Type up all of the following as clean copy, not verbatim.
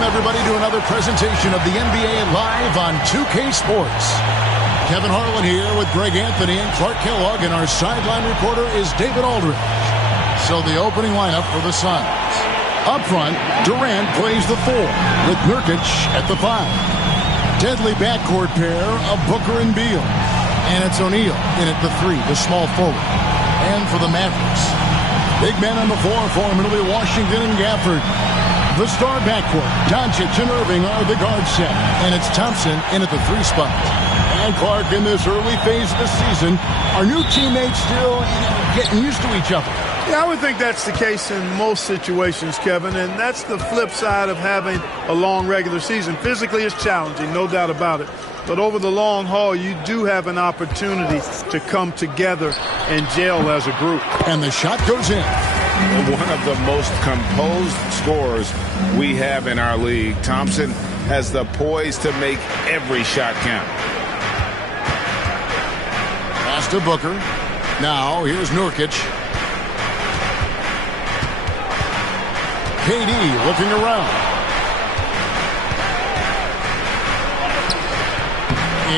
Welcome, everybody, to another presentation of the NBA Live on 2K Sports. Kevin Harlan here with Greg Anthony and Clark Kellogg, and our sideline reporter is David Aldridge. So the opening lineup for the Suns. Up front, Durant plays the 4, with Nurkic at the 5. Deadly backcourt pair of Booker and Beal. And it's O'Neal in at the 3, the small forward. And for the Mavericks, big men on the 4 for him. It'll be Washington and Gafford. The star backcourt, Doncic and Irving are the guard set. And it's Thompson in at the 3 spot. And Clark, in this early phase of the season, our new teammates still getting used to each other. Yeah, I would think that's the case in most situations, Kevin, and that's the flip side of having a long regular season. Physically, it's challenging, no doubt about it. But over the long haul, you do have an opportunity to come together and gel as a group. And the shot goes in. One of the most composed scorers we have in our league. Thompson has the poise to make every shot count. Pass to Booker. Now, here's Nurkic. KD looking around.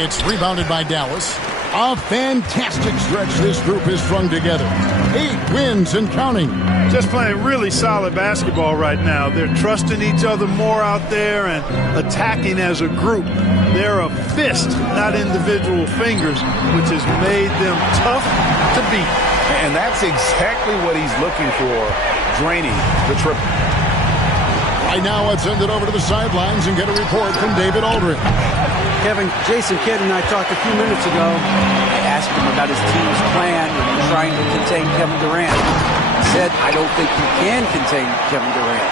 It's rebounded by Dallas. A fantastic stretch this group has strung together. 8 wins and counting. Just playing really solid basketball right now. They're trusting each other more out there and attacking as a group. They're a fist, not individual fingers, which has made them tough to beat. And that's exactly what he's looking for, draining the triple. Right now, let's send it over to the sidelines and get a report from David Aldridge. Kevin, Jason Kidd and I talked a few minutes ago. I asked him about his team's plan in trying to contain Kevin Durant. He said, I don't think you can contain Kevin Durant.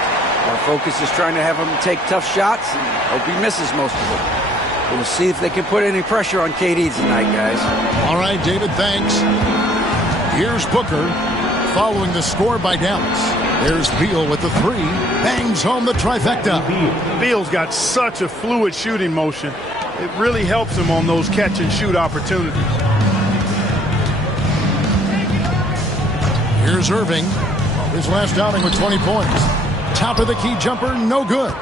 Our focus is trying to have him take tough shots and hope he misses most of them. We'll see if they can put any pressure on KD tonight, guys. All right, David, thanks. Here's Booker following the score by Dallas. There's Beal with the 3. Bangs home the trifecta. Beal's got such a fluid shooting motion. It really helps him on those catch-and-shoot opportunities. Here's Irving. His last outing with 20 points. Top of the key jumper, no good.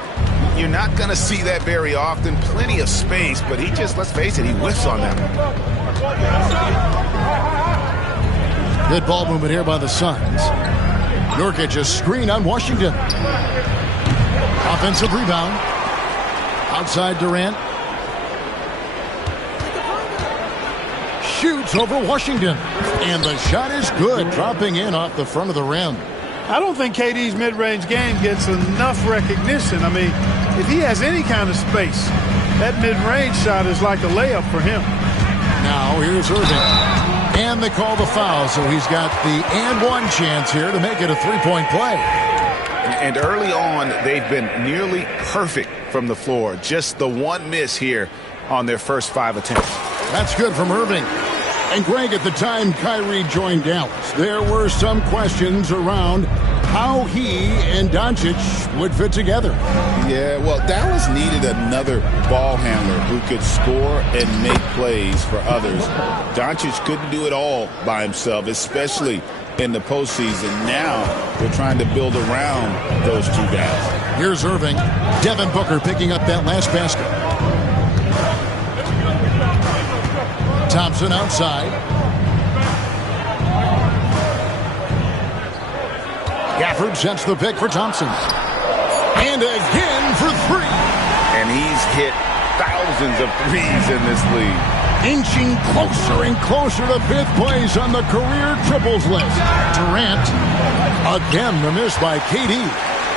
You're not going to see that very often. Plenty of space, but he just, let's face it, he whiffs on that one. Good ball movement here by the Suns. Nurkic a screen on Washington. Offensive rebound. Outside Durant. Shoots over Washington. And the shot is good, dropping in off the front of the rim. I don't think KD's mid-range game gets enough recognition. I mean, if he has any kind of space, that mid-range shot is like a layup for him. Now here's Irving. And they call the foul, so he's got the and-one chance here to make it a 3-point play. And early on, they've been nearly perfect from the floor. Just the one miss here on their first 5 attempts. That's good from Irving. And Greg, at the time Kyrie joined Dallas, there were some questions around how he and Doncic would fit together. Yeah, well, Dallas needed another ball handler who could score and make plays for others. Doncic couldn't do it all by himself, especially in the postseason. Now they're trying to build around those 2 guys. Here's Irving. Devin Booker picking up that last basket. Thompson outside. Gafford sets the pick for Thompson. And again for 3. And he's hit thousands of threes in this league. Inching closer and closer to 5th place on the career triples list. Durant, again the miss by KD.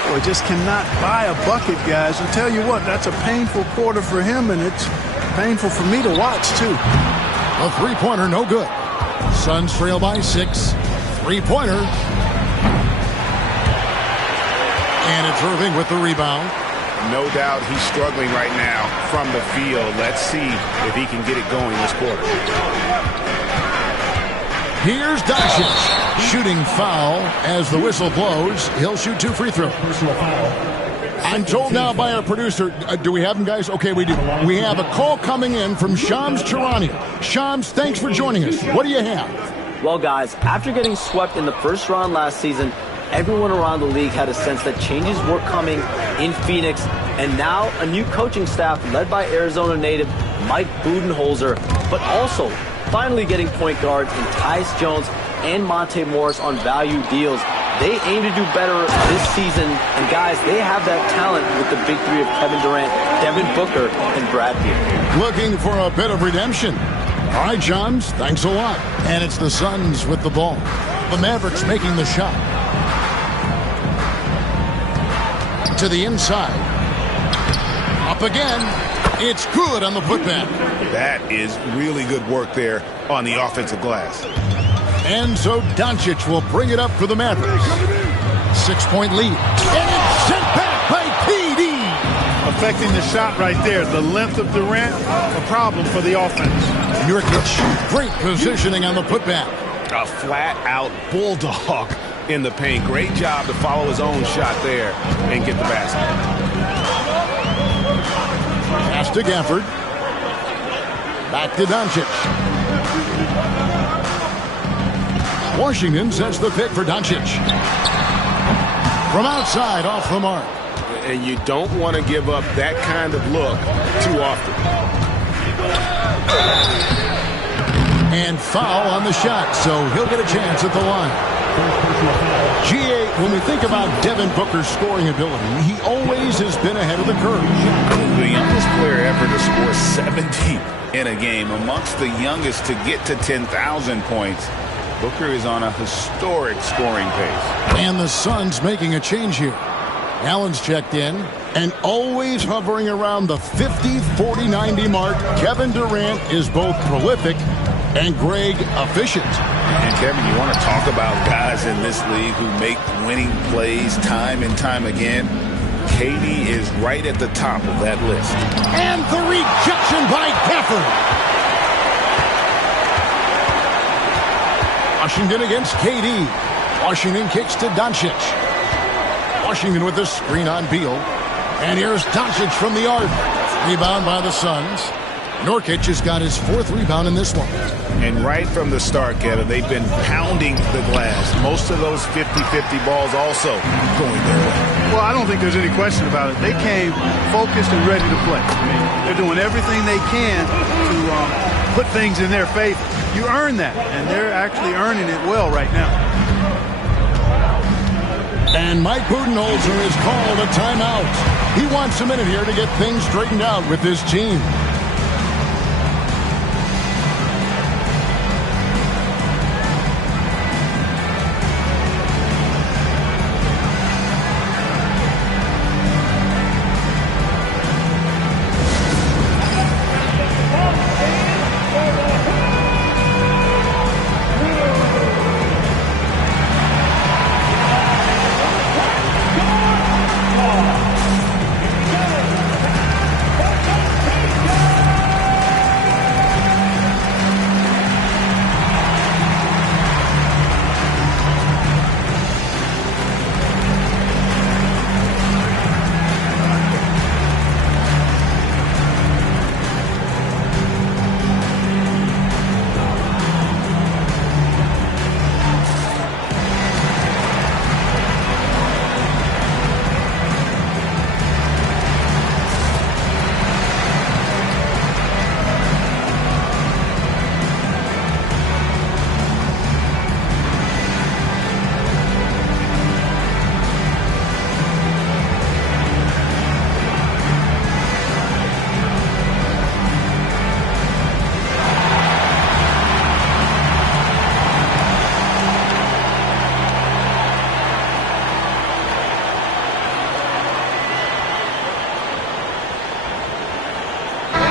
Boy, just cannot buy a bucket, guys. And tell you what, that's a painful quarter for him, and it's painful for me to watch, too. A 3-pointer, no good. Suns trail by 6. 3-pointer. And it's Irving with the rebound. No doubt he's struggling right now from the field. Let's see if he can get it going this quarter. Here's Doncic. Shooting foul as the whistle blows. He'll shoot 2 free throws. I'm told now by our producer, do we have him, guys? Okay, we do. We have a call coming in from Shams Charania. Shams, thanks for joining us. What do you have? Well, guys, after getting swept in the first round last season, everyone around the league had a sense that changes were coming in Phoenix, and now a new coaching staff led by Arizona native Mike Budenholzer, but also finally getting point guards in Tyus Jones and Monte Morris on value deals. They aim to do better this season, and guys, they have that talent with the big three of Kevin Durant, Devin Booker, and Brad Beal. Looking for a bit of redemption. All right, Johns, thanks a lot. And it's the Suns with the ball. The Mavericks making the shot. To the inside. Up again. It's good on the putback. That is really good work there on the offensive glass. And so Doncic will bring it up for the Mavericks. 6-point lead. And it's sent back by KD. Affecting the shot right there. The length of Durant, a problem for the offense. Nurkic, great positioning on the putback. A flat-out bulldog in the paint. Great job to follow his own shot there and get the basket. Pass to Gafford. Back to Doncic. Washington sets the pick for Doncic. From outside, off the mark. And you don't want to give up that kind of look too often. And foul on the shot, so he'll get a chance at the line. GA, when we think about Devin Booker's scoring ability, he always has been ahead of the curve. The youngest player ever to score 70 in a game, amongst the youngest to get to 10,000 points. Booker is on a historic scoring pace. And the Suns making a change here. Allen's checked in, and always hovering around the 50, 40, 90 mark. Kevin Durant is both prolific and Greg efficient. And Kevin, you want to talk about guys in this league who make winning plays time and time again? KD is right at the top of that list. And the rejection by Gafford. Washington against KD. Washington kicks to Doncic. Washington with the screen on Beal. And here's Doncic from the arc. Rebound by the Suns. Nurkic has got his fourth rebound in this one. And right from the start, Kevin, they've been pounding the glass. Most of those 50-50 balls also going their way. Well, I don't think there's any question about it. They came focused and ready to play. I mean, they're doing everything they can to put things in their favor. You earn that, and they're actually earning it well right now. And Mike Budenholzer has called a timeout. He wants a minute here to get things straightened out with this team.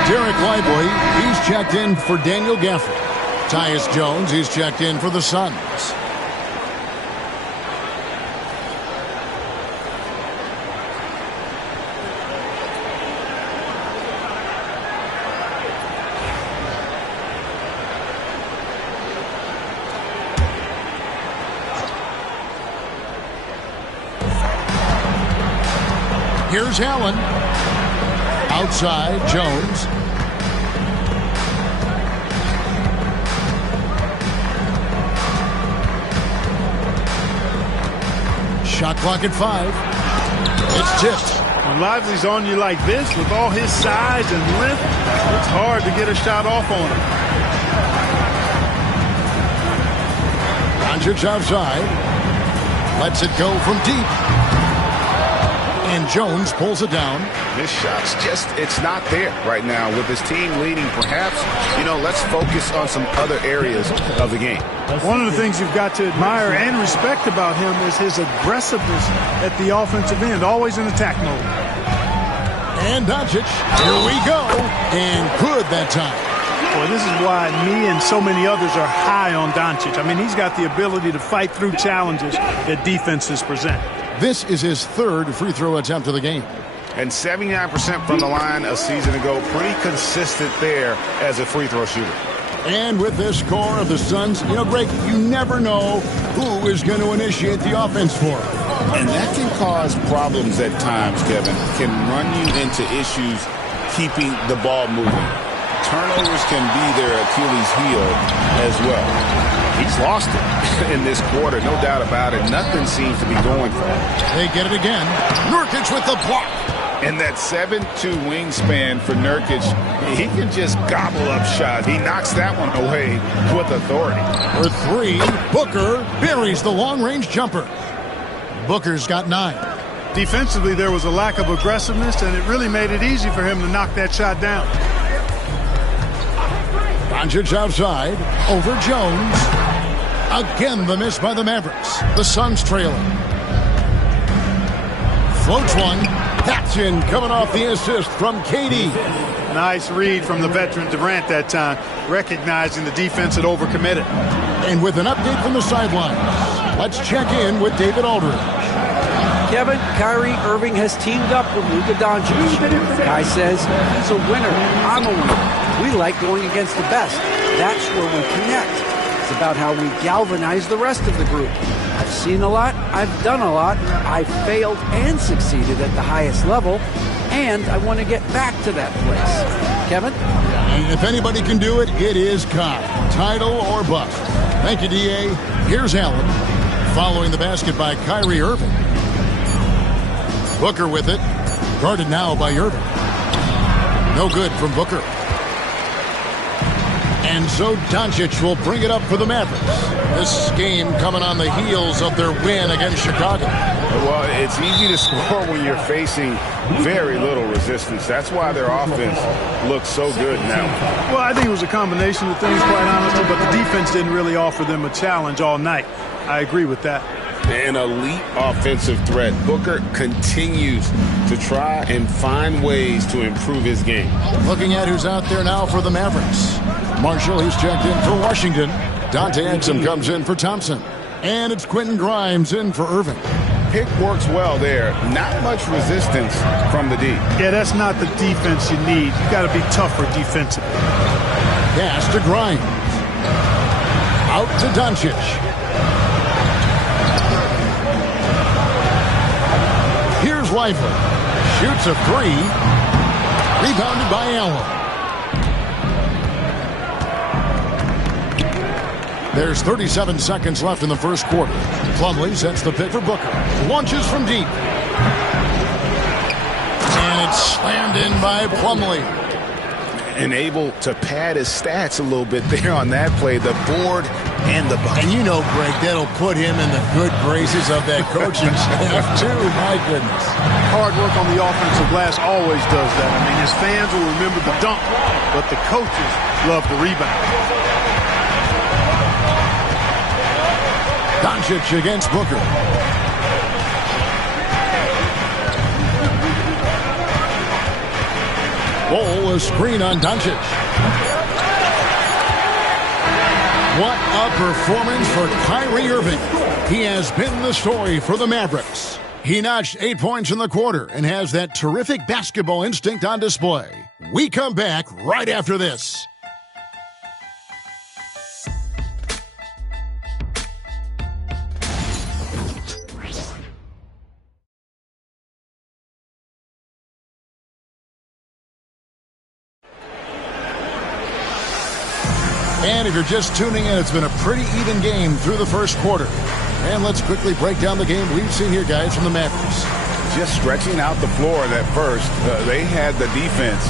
Derek Lively, he's checked in for Daniel Gafford. Tyus Jones, he's checked in for the Suns. Here's Allen. Outside, Jones. Shot clock at 5. It's tipped. When Lively's on you like this, with all his size and length, it's hard to get a shot off on him. Doncic outside. Lets it go from deep. And Jones pulls it down. This shot's it's not there right now. With his team leading, perhaps, let's focus on some other areas of the game. One of the things you've got to admire and respect about him is his aggressiveness at the offensive end, always in attack mode. And Doncic, here we go. And good that time. Well, this is why me and so many others are high on Doncic. I mean, he's got the ability to fight through challenges that defenses present. This is his third free throw attempt of the game. And 79% from the line a season ago. Pretty consistent there as a free throw shooter. And with this core of the Suns, Greg, you never know who is going to initiate the offense for him. And that can cause problems at times, Kevin. Can run you into issues keeping the ball moving. Turnovers can be their Achilles heel as well. He's lost it in this quarter, no doubt about it. Nothing seems to be going for him. They get it again. Nurkic with the block. And that 7'2" wingspan for Nurkic, he can just gobble up shots. He knocks that one away with authority. For three, Booker buries the long-range jumper. Booker's got 9. Defensively, there was a lack of aggressiveness, and it really made it easy for him to knock that shot down. Doncic outside, over Jones. Again, the miss by the Mavericks. The Suns trailing. Floats one. That's in, coming off the assist from KD. Nice read from the veteran Durant that time, recognizing the defense had overcommitted. And with an update from the sidelines, let's check in with David Aldridge. Kevin, Kyrie Irving has teamed up with Luka Doncic. The guy says he's a winner. I'm a winner. We like going against the best. That's where we connect. It's about how we galvanize the rest of the group. I've seen a lot. I've done a lot. I've failed and succeeded at the highest level. And I want to get back to that place. Kevin? And if anybody can do it, it is Kai. Title or bust. Thank you, D.A. Here's Allen. Following the basket by Kyrie Irving. Booker with it. Guarded now by Irving. No good from Booker. And so Doncic will bring it up for the Mavericks. This game coming on the heels of their win against Chicago. Well, it's easy to score when you're facing very little resistance. That's why their offense looks so good now. Well, I think it was a combination of things, quite honestly, but the defense didn't really offer them a challenge all night. I agree with that. An elite offensive threat. Booker continues to try and find ways to improve his game. Looking at who's out there now for the Mavericks. Marshall, he's checked in for Washington. Dante Exum comes in for Thompson. And it's Quentin Grimes in for Irving. Pick works well there. Not much resistance from the D. Yeah, that's not the defense you need. You got to be tougher defensively. Pass to Grimes. Out to Doncic. Here's Lively. Shoots a three. Rebounded by Allen. There's 37 seconds left in the first quarter. Plumlee sets the pick for Booker. Launches from deep. And it's slammed in by Plumlee. And able to pad his stats a little bit there on that play. The board and the bucket. And Greg, that'll put him in the good graces of that coaching staff, too. My goodness. Hard work on the offensive glass always does that. I mean, his fans will remember the dunk, but the coaches love the rebound. Doncic against Booker. Roll a screen on Doncic. What a performance for Kyrie Irving. He has been the story for the Mavericks. He notched 8 points in the quarter and has that terrific basketball instinct on display. We come back right after this. And if you're just tuning in, it's been a pretty even game through the first quarter. And let's quickly break down the game we've seen here, guys, from the Mavericks. just stretching out the floor at first. They had the defense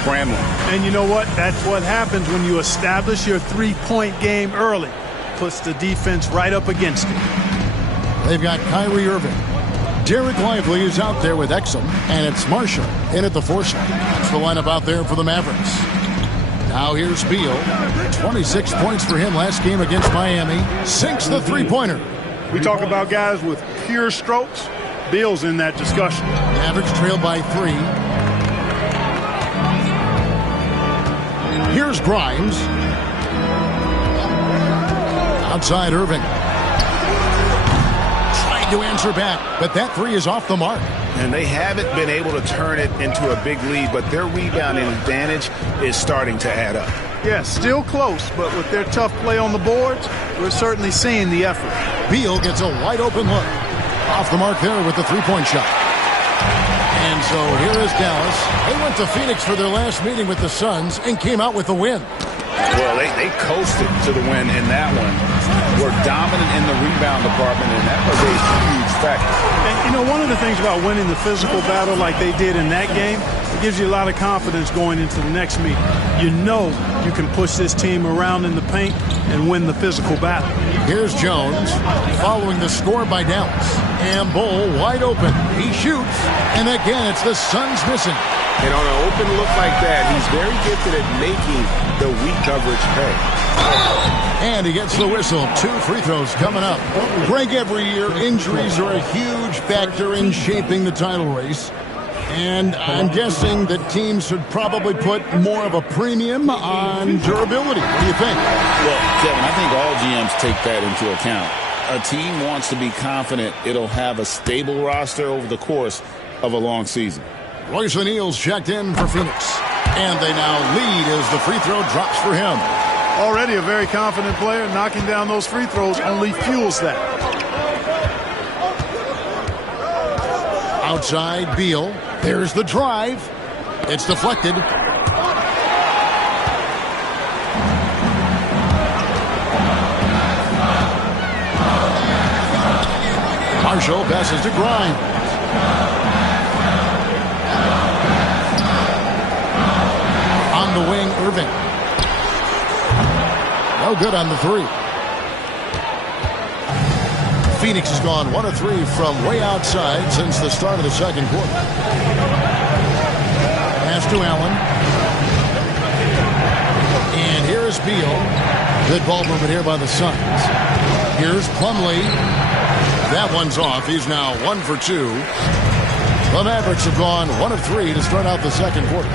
scrambling. And you know what? That's what happens when you establish your three-point game early. Puts the defense right up against it. They've got Kyrie Irving. Derek Lively is out there with Exum, and it's Marshall in at the 4 slot. That's the lineup out there for the Mavericks. Now here's Beal. 26 points for him last game against Miami. Sinks the three-pointer. We talk about guys with pure strokes. Beal's in that discussion. Mavericks trailed by 3. Here's Grimes. Outside Irving. Trying to answer back, but that 3 is off the mark. And they haven't been able to turn it into a big lead, but their rebounding advantage is starting to add up. Yeah, still close, but with their tough play on the boards, we're certainly seeing the effort. Beal gets a wide-open look. Off the mark there with the three-point shot. And so here is Dallas. They went to Phoenix for their last meeting with the Suns and came out with a win. Well, they coasted to the win in that one. Were dominant in the rebound department, and that was a huge factor. And, you know, one of the things about winning the physical battle like they did in that game, it gives you a lot of confidence going into the next meeting. You know you can push this team around in the paint and win the physical battle. Here's Jones following the score by Dallas. And Bull wide open. He shoots. And again, it's the Suns missing. And on an open look like that, he's very gifted at making the weak coverage pay. And he gets the whistle. 2 free throws coming up. Greg, every year, injuries are a huge factor in shaping the title race. And I'm guessing that teams should probably put more of a premium on durability. What do you think? Well, Kevin, I think all GMs take that into account. A team wants to be confident it'll have a stable roster over the course of a long season. Royce O'Neal's checked in for Phoenix. And they now lead as the free throw drops for him. Already a very confident player. Knocking down those free throws only fuels that. Outside Beal. There's the drive. It's deflected. Marshall passes to Grimes. On the wing, Irving. No good on the 3. Phoenix has gone 1 of 3 from way outside since the start of the second quarter. Pass to Allen. And here's Beal. Good ball movement here by the Suns. Here's Plumlee. That one's off. He's now 1 for 2. The Mavericks have gone 1 of 3 to start out the second quarter.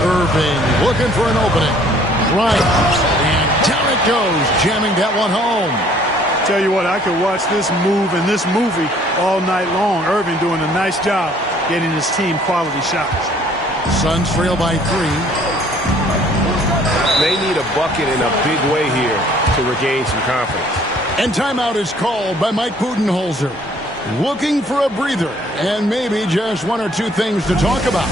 Irving looking for an opening. Right. And down it goes, jamming that one home. Tell you what, I could watch this move and this movie all night long. Irving doing a nice job getting his team quality shots. Suns trail by 3. They need a bucket in a big way here to regain some confidence. And timeout is called by Mike Budenholzer. Looking for a breather and maybe just 1 or 2 things to talk about.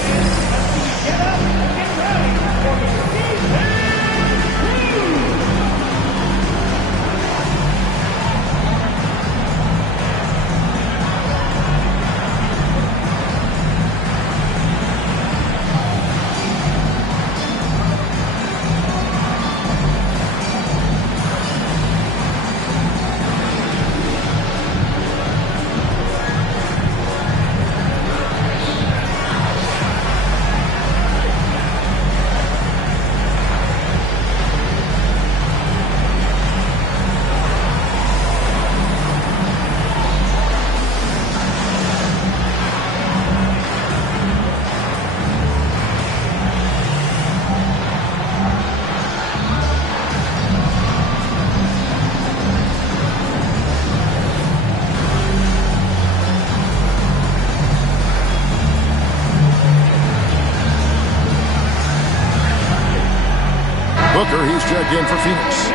Booker, he's checked in for Phoenix.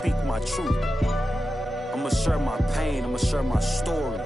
speak my truth. I'ma share my pain, I'ma share my story.